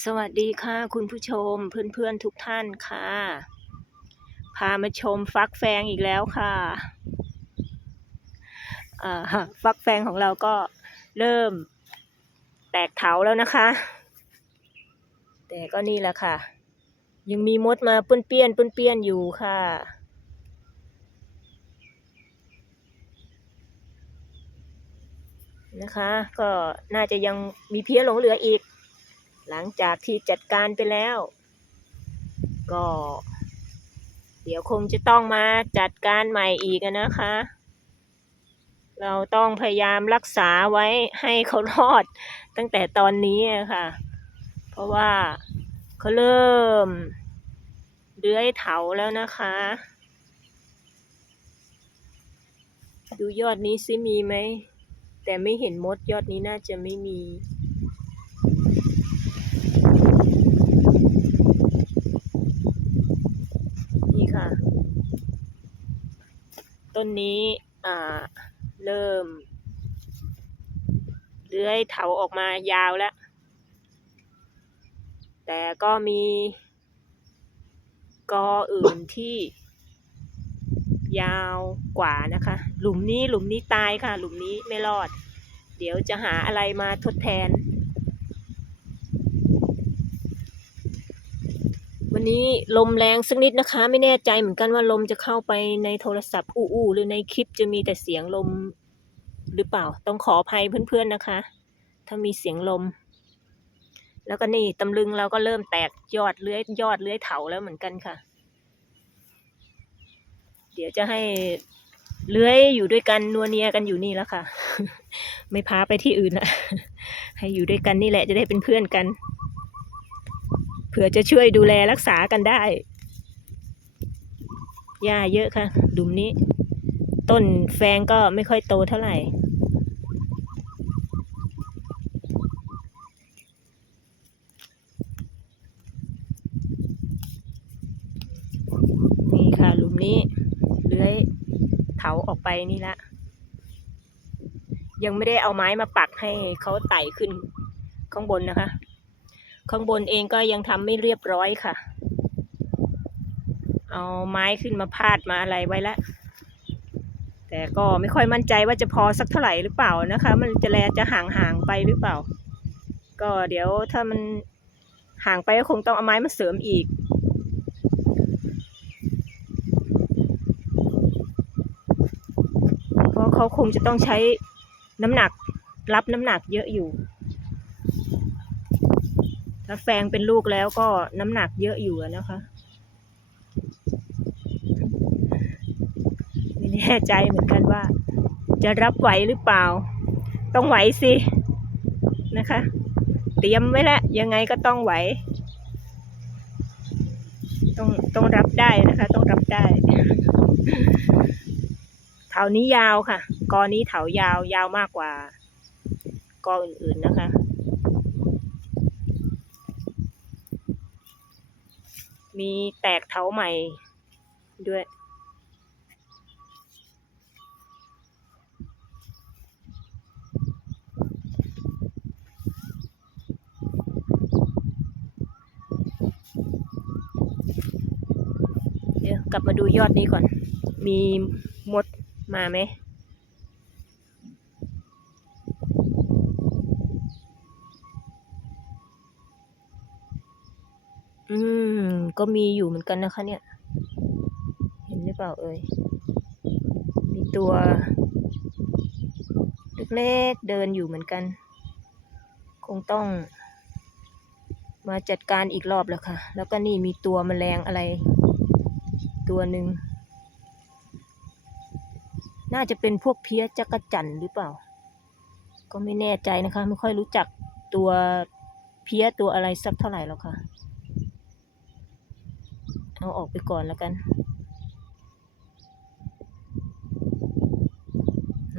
สวัสดีค่ะ คุณผู้ชมเพื่อนๆทุกท่านค่ะ พามาชมฟักแฟงอีกแล้วค่ะฟักแฟงของเราก็เริ่มแตกเถาแล้วนะคะ แต่ก็นี่แหละค่ะ ยังมีมดมาป้นเปี้ยนป้นเปี้ยนอยู่ค่ะ นะคะ ก็น่าจะยังมีเพี้ยหลงเหลืออีก หลังจากที่จัดการไปแล้ว ก็ เดี๋ยวคงจะต้องมาจัดการใหม่อีกนะคะ เราต้องพยายามรักษาไว้ให้เขารอดตั้งแต่ตอนนี้ค่ะ เพราะว่าเขาเริ่มเลื้อยเถาแล้วนะคะ ดูยอดนี้ซิมีไหม แต่ไม่เห็นมดยอดนี้น่าจะไม่มี นี่ค่ะ ต้นนี้เริ่มเลื้อยเถาออกมายาวแล้ว แต่ก็มีกออื่นที่ยาวกว่านะคะ หลุมนี้หลุมนี้ตายค่ะ หลุมนี้ไม่รอด เดี๋ยวจะหาอะไรมาทดแทน วันนี้ลมแรงสักนิดนะคะ ไม่แน่ใจเหมือนกันว่าลมจะเข้าไปในโทรศัพท์อู้ๆหรือในคลิปจะมีแต่เสียงลมหรือเปล่า ต้องขออภัยเพื่อนๆนะคะ ถ้ามีเสียงลม แล้วก็นี่ตำลึงเราก็เริ่มแตกยอดเลื้อยยอดเลื้อยเถาแล้วเหมือนกันค่ะ เดี๋ยวจะให้เลื้อยอยู่ด้วยกันนัวเนียกันอยู่นี่แล้วค่ะ ไม่พาไปที่อื่นนะให้อยู่ด้วยกันนี่แหละจะได้เป็นเพื่อนกัน เผื่อจะช่วยดูแลรักษากันได้หญ้าเยอะค่ะหลุมนี้ ต้นแฟงก็ไม่ค่อยโตเท่าไหร่นี่ค่ะหลุมนี้เลื้อยเถาออกไปนี่ละ ยังไม่ได้เอาไม้มาปักให้เขาไต่ขึ้นข้างบนนะคะ ข้างบนเองก็ยังทำไม่เรียบร้อยค่ะ เอาไม้ขึ้นมาพาดมาอะไรไว้แล้วแต่ก็ไม่ค่อยมั่นใจว่าจะพอสักเท่าไหร่หรือเปล่านะคะ มันจะแลจะห่างๆไปหรือเปล่า ก็เดี๋ยวถ้ามันห่างไปก็คงต้องเอาไม้มาเสริมอีกเพราะเขาคงจะต้องใช้น้ำหนักรับน้ำหนักเยอะอยู่ ถ้าแฟงเป็นลูกแล้วก็น้ำหนักเยอะอยู่นะคะไม่แน่ใจเหมือนกันว่า จะรับไหวหรือเปล่า ต้องไหวสินะคะ เตรียมไว้แล้วยังไงก็ต้องไหว ต้องต้องรับได้นะคะ ต้องรับได้เถานี้ยาวค่ะ กอนี้เถายาว ยาวมากกว่ากออื่นๆนะคะ มีแตกเถาใหม่ด้วย เดี๋ยวกลับมาดูยอดนี้ก่อน มีมดมาไหมอืม ก็มีอยู่เหมือนกันนะคะ เนี่ย เห็นหรือเปล่าเอ่ย มีตัวเล็กๆเดินอยู่เหมือนกัน คงต้อง มาจัดการอีกรอบแล้วค่ะ แล้วก็นี่มีตัวแมลงอะไร ตัวหนึ่ง น่าจะเป็นพวกเพี้ยจักรจั่นหรือเปล่า ก็ไม่แน่ใจนะคะ ไม่ค่อยรู้จักตัวเพี้ยตัวอะไรสักเท่าไหร่แล้วค่ะ เอาออกไปก่อนแล้วกัน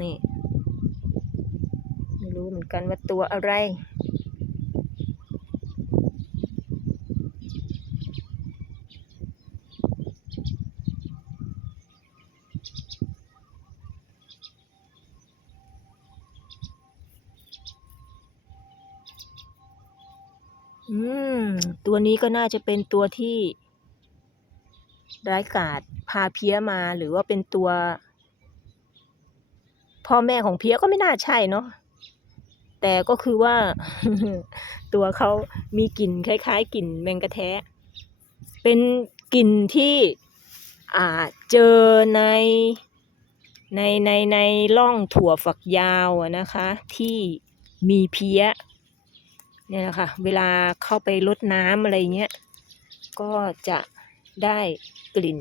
นี่ ไม่รู้เหมือนกันว่าตัวอะไรอืม ตัวนี้ก็น่าจะเป็นตัวที่ ร้ายกาจพาเพี้ยมาหรือว่าเป็นตัว พ่อแม่ของเพี้ยก็ไม่น่าใช่เนาะแต่ก็คือว่า ตัวเขามีกลิ่นคล้าย ๆกลิ่นแมงกะแทะเป็นกลิ่นที่อ่าเจอในในในในร่องถั่วฝักยาวนะคะ ที่มีเพี้ยเนี่ยนะคะเวลาเข้าไปรดน้ำอะไรเงี้ยก็จะ ได้กลิ่น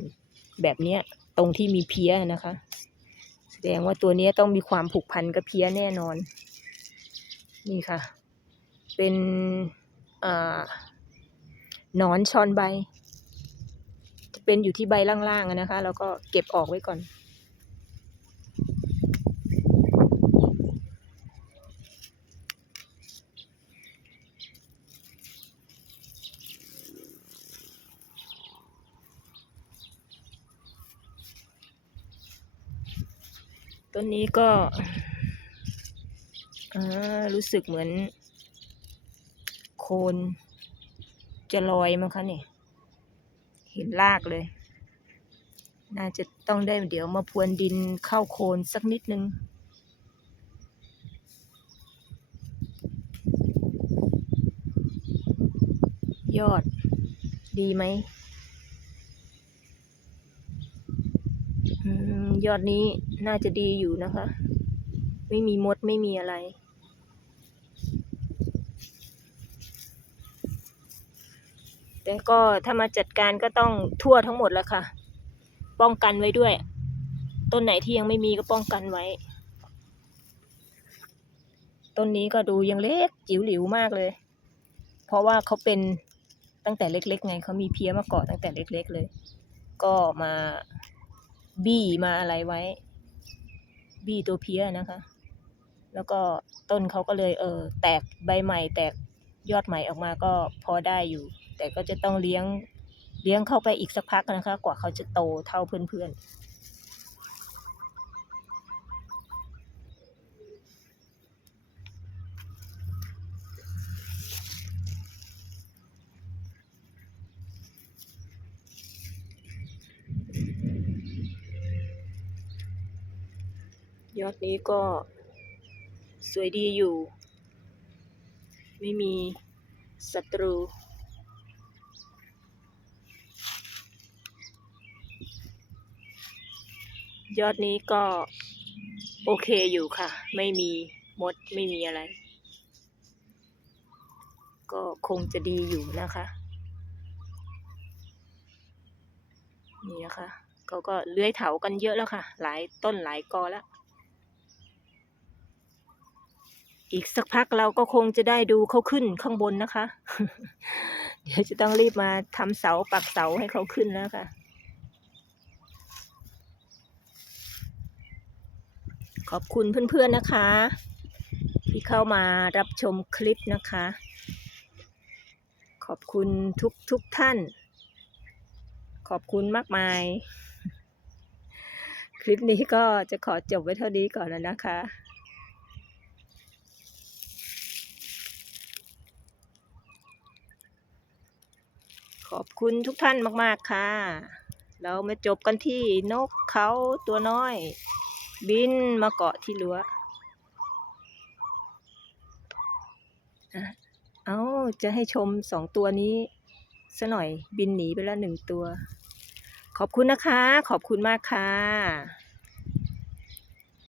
แบบเนี้ยตรงที่มีเพี้ยนะคะ แสดงว่าตัวนี้ต้องมีความผูกพันกับเพี้ยแน่นอน นี่ค่ะ เป็นอ่าหนอนชอนใบ จะเป็นอยู่ที่ใบล่างๆนะคะ แล้วก็เก็บออกไว้ก่อน ต้นนี้ก็รู้สึกเหมือน โคนจะลอยมั้งคะเนี่ยเห็นรากเลย น่าจะต้องได้เดี๋ยวมาพรวนดินเข้าโคนสักนิดนึง ยอดดีไหม อืม ยอดนี้น่าจะดีอยู่นะคะ ไม่มีมดไม่มีอะไร แต่ก็ถ้ามาจัดการก็ต้องทั่วทั้งหมดแล้วค่ะ ป้องกันไว้ด้วย ต้นไหนที่ยังไม่มีก็ป้องกันไว้ ต้นนี้ก็ดูยังเล็กจิ๋วหลิวมากเลย เพราะว่าเขาเป็นตั้งแต่เล็กๆไงเขามีเพี้ยมาเกาะตั้งแต่เล็ก ๆ เลย ก็มา บี้มาอะไรไว้ บี้ตัวเพี้ยนะคะ แล้วก็ต้นเขาก็เลยเออแตกใบใหม่ แตกยอดใหม่ออกมาก็พอได้อยู่ แต่ก็จะต้องเลี้ยงเลี้ยงเข้าไปอีกสักพักนะคะ กว่าเขาจะโตเท่าเพื่อนๆ ยอดนี้ก็สวยดีอยู่ ไม่มีศัตรู ยอดนี้ก็โอเคอยู่ค่ะ ไม่มีมดไม่มีอะไร ก็คงจะดีอยู่นะคะ นี่นะคะเขาก็เลื้อยเถากันเยอะแล้วค่ะ หลายต้นหลายกอแล้ว อีกสักพักเราก็คงจะได้ดูเขาขึ้นข้างบนนะคะ เดี๋ยวจะต้องรีบมาทำเสาปักเสาให้เขาขึ้นแล้วค่ะ ขอบคุณเพื่อนๆนะคะ ที่เข้ามารับชมคลิปนะคะ ขอบคุณทุกทุกท่าน ขอบคุณมากมาย คลิปนี้ก็จะขอจบไว้เท่านี้ก่อนแล้วนะคะ ขอบคุณทุกท่านมาก ๆ ค่ะ เรามาจบกันที่นกเขาตัวน้อย บินมาเกาะที่รั้วอะเอาจะให้ชมสองตัวนี้ซะหน่อยบินหนีไปแล้วหนึ่งตัว ขอบคุณนะคะ ขอบคุณมากค่ะ